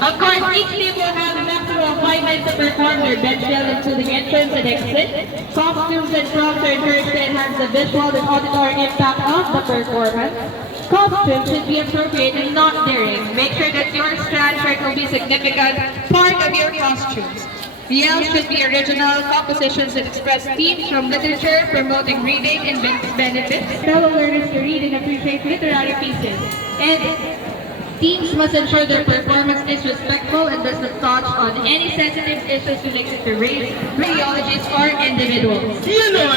Of course, each team will have a maximum of 5 minutes to perform their bench shell, including entrance and exit. Costumes and props are encouraged to enhance the visual and auditory impact of the performance. Costumes should be appropriate and not daring. Make sure that your strand shirt will be a significant part of your costumes. Yells should be original compositions that express themes from literature, promoting reading and benefits. Fellow learners to read and appreciate literary pieces. And teams must ensure their performance is respectful and does not touch on any sensitive issues related to race, ideologies, or individuals. You know